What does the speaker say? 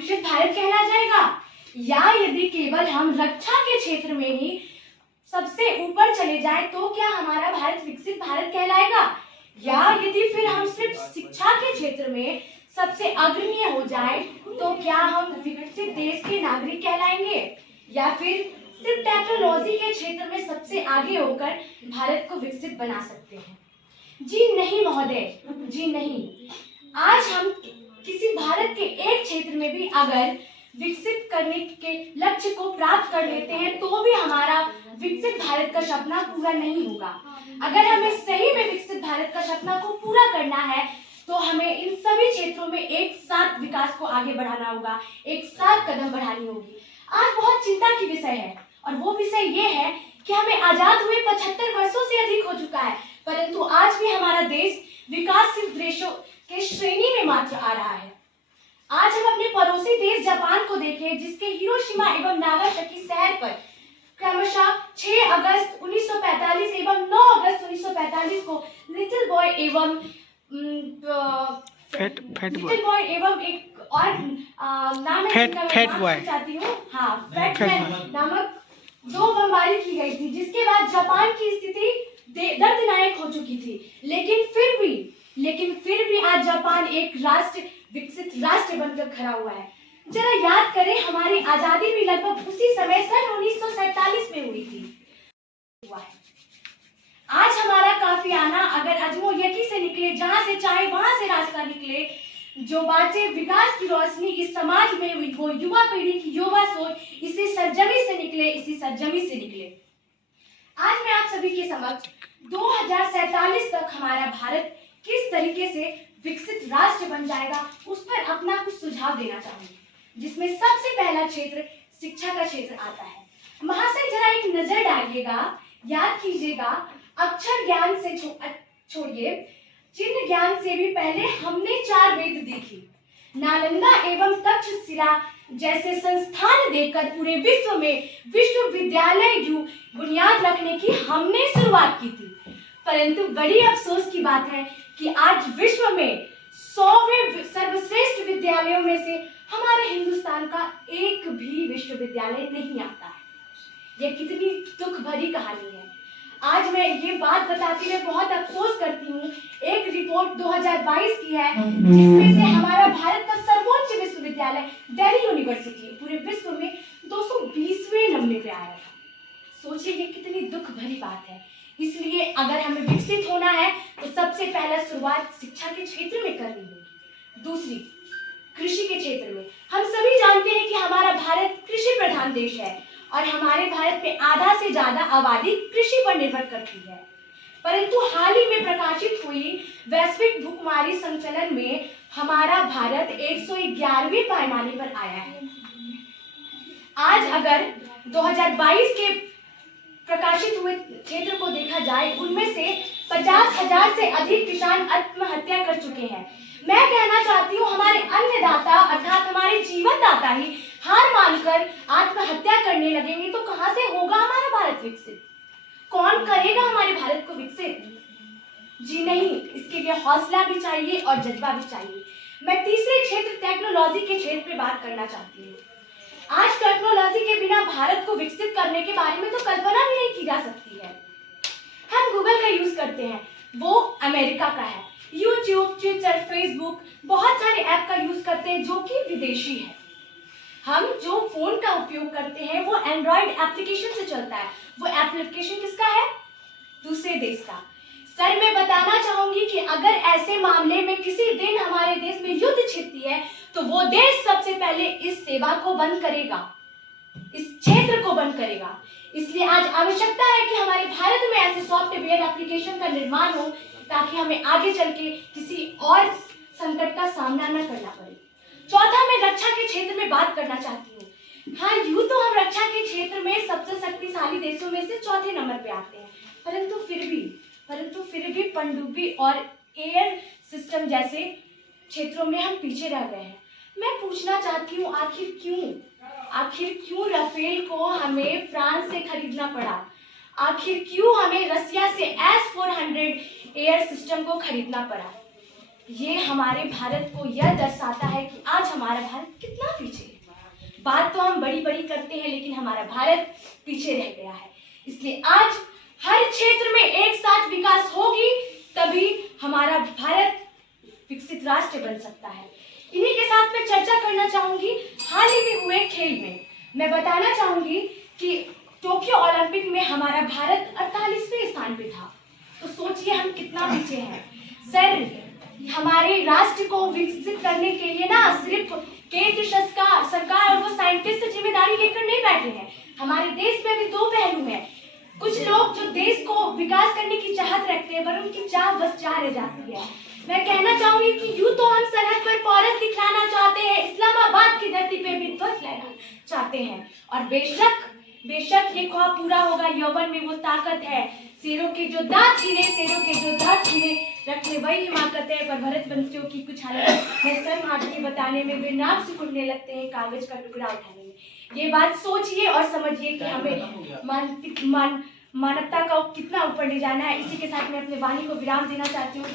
विकसित भारत कहला जाएगा, या यदि केवल हम रक्षा के क्षेत्र में ही सबसे ऊपर चले जाएं तो क्या हमारा भारत विकसित भारत कहलाएगा, या यदि फिर हम सिर्फ शिक्षा के क्षेत्र में सबसे अग्रणीय हो जाए तो क्या हम विकसित देश के नागरिक कहलाएंगे, या फिर सिर्फ टेक्नोलॉजी के क्षेत्र में सबसे आगे होकर भारत को विकसित बना सकते हैं। जी नहीं महोदय, जी नहीं। आज हम किसी भारत के एक क्षेत्र में भी अगर विकसित करने के लक्ष्य को प्राप्त कर लेते हैं तो भी हमारा विकसित भारत का सपना पूरा नहीं होगा। अगर हमें सही में विकसित भारत का सपना को पूरा करना है तो हमें इन सभी क्षेत्रों में एक साथ विकास को आगे बढ़ाना होगा, एक साथ कदम बढ़ानी होगी। आज बहुत चिंता की विषय है, और वो विषय ये है कि हमें आजाद हुए 75 वर्षों से अधिक हो चुका है, परंतु आज भी हमारा देश विकासशील देशों के श्रेणी में मात्र आ रहा है। आज हम अपने पड़ोसी देश जापान को देखें, जिसके हिरोशिमा एवं नागासाकी शहर पर क्रमशः 6 अगस्त 1945 एवं 9 अगस्त 1945 को लिटिल बॉय एवं लिटिल बॉय एवं एक और नाम है फैट बॉय चाहती हूँ, हाँ फैट मैन नामक 2 बमबारी की गई थी, जिसके बाद जापान की स्थिति दर्दनाक हो चुकी थी। लेकिन फिर भी आज जापान एक विकसित राष्ट्र बनकर खड़ा हुआ है। जरा याद करें, हमारी आजादी भी लगभग उसी समय सन 1947 में हुई थी। आज हमारा काफियाना अगर अजमोयकी से निकले, जहां से चाहे वहां से रास्ता निकले, जो बातें विकास की रोशनी इस समाज में हुई, वो युवा पीढ़ी की युवा सोच इसी सरजमी से निकले। आज मैं आप सभी के समक्ष 2047 तक हमारा भारत किस तरीके से विकसित राष्ट्र बन जाएगा उस पर अपना कुछ सुझाव देना चाहूंगी, जिसमें सबसे पहला क्षेत्र शिक्षा का क्षेत्र आता है। महाशय जरा एक नजर डालिएगा, याद कीजिएगा, अक्षर ज्ञान से छोड़िए, चिन्ह ज्ञान से भी पहले हमने 4 वेद देखी। नालंदा एवं तक्षशिला जैसे संस्थान देकर पूरे विश्व में विश्वविद्यालय बुनियाद रखने की हमने शुरुआत की थी, परंतु बड़ी अफसोस की बात है कि आज विश्व में 100वें सर्वश्रेष्ठ विद्यालयों में से हमारे हिंदुस्तान का एक भी विश्वविद्यालय नहीं आता है। यह कितनी दुख भरी कहानी है। आज मैं ये बात बताते हुए बहुत अफसोस करती हूँ। एक रिपोर्ट 2022 की है, जिसमें से हमारा भारत का सर्वोच्च विश्वविद्यालय दिल्ली यूनिवर्सिटी पूरे विश्व में 220वें नंबर पे आया था। सोचिए ये कितनी दुख भरी बात है। इसलिए अगर हमें विकसित होना है तो सबसे पहला शुरुआत शिक्षा के क्षेत्र में करनी होगी। दूसरी, कृषि के क्षेत्र में हम सभी जानते हैं कि हमारा भारत कृषि प्रधान देश है और हमारे भारत में आधा से ज्यादा आबादी कृषि पर निर्भर करती है, परंतु हाल ही में प्रकाशित हुई वैश्विक भूखमरी संकलन में हमारा भारत 111वें पैमाने पर आया है। आज अगर 2022 के प्रकाशित हुए क्षेत्र को देखा जाए, उनमें से 50,000 से अधिक किसान आत्महत्या कर चुके हैं। मैं कहना चाहती हूँ, हमारे अन्नदाता अर्थात हमारे जीवन दाता ही हार मानकर आत्महत्या करने लगेंगे तो कहां से होगा हमारा भारत विकसित? कौन करेगा हमारे भारत को विकसित? जी नहीं, इसके लिए हौसला भी चाहिए और जज्बा भी चाहिए। मैं तीसरे क्षेत्र टेक्नोलॉजी के क्षेत्र पे बात करना चाहती हूँ। आज टेक्नोलॉजी के बिना भारत को विकसित करने के बारे में तो कल्पना भी नहीं की जा सकती है। हम गूगल का यूज करते हैं, वो अमेरिका का है। यूट्यूब, ट्विटर, फेसबुक, बहुत सारे ऐप का यूज करते हैं जो कि विदेशी है। हम जो फोन का उपयोग करते हैं वो एंड्रॉइड एप्लीकेशन से चलता है। वो एप्लीकेशन किसका है? दूसरे देश का। सर मैं बताना चाहूंगी कि अगर ऐसे मामले में किसी दिन हमारे देश में युद्ध छिड़ती है तो वो देश सबसे पहले इस सेवा को बंद करेगा, इस क्षेत्र को बंद करेगा। इसलिए आज आवश्यकता है कि हमारे भारत में ऐसे सॉफ्टवेयर एप्लीकेशन का निर्माण हो ताकि हमें आगे चल के किसी और संकट का सामना न करना पड़े। चौथा, मैं रक्षा के क्षेत्र में बात करना चाहती हूँ। हाँ, यूं तो हम रक्षा के क्षेत्र में सबसे शक्तिशाली देशों में से चौथे नंबर पे आते हैं, परंतु फिर भी पनडुब्बी और एयर सिस्टम जैसे क्षेत्रों में हम पीछे रह गए हैं। मैं पूछना चाहती हूँ, आखिर क्यों राफेल को हमें फ्रांस से खरीदना पड़ा? आखिर क्यों हमें रसिया से S-400 एयर सिस्टम को खरीदना पड़ा? ये हमारे भारत को यह दर्शाता है कि आज हमारा भारत कितना पीछे है। बात तो हम बड़ी बड़ी करते हैं, लेकिन हमारा भारत पीछे रह गया है। इसलिए आज हर क्षेत्र में एक साथ विकास होगी, तभी हमारा भारत विकसित राष्ट्र बन सकता है। इन्हीं के साथ मैं चर्चा करना चाहूंगी हाल ही में हुए खेल में। मैं बताना चाहूंगी कि टोक्यो ओलंपिक में हमारा भारत 48वें स्थान पे था। तो सोचिए हम कितना पीछे हैं। सर, हमारे राष्ट्र को विकसित करने के लिए ना सिर्फ केंद्र सरकार और वो साइंटिस्ट जिम्मेदारी लेकर नहीं बैठे हैं। हमारे देश में भी दो पहलू हैं। कुछ लोग जो देश को विकास करने की चाहत रखते हैं, पर उनकी चाह बस चाह रह जाती है। मैं कहना चाहूंगी कि यूं तो हम सरहद पर फॉरेस्ट दिखलाना चाहते हैं, इस्लामाबाद की धरती पे भी ध्वज लहराना चाहते हैं, और बेशक ये ख्वाब पूरा होगा। यौवन में वो ताकत है, शेरों के जो दांत गिने रखने वही हिमाकत है। पर भरतवंशियों की कुछ हालत में शर्म आती है बताने में, वे नाक सिकुड़ने लगते हैं कागज का टुकड़ा उठाने में। ये बात सोचिए और समझिए कि हमें मानवता का कितना ऊपर ले जाना है। इसी के साथ मैं अपने वाणी को विराम देना चाहती हूँ।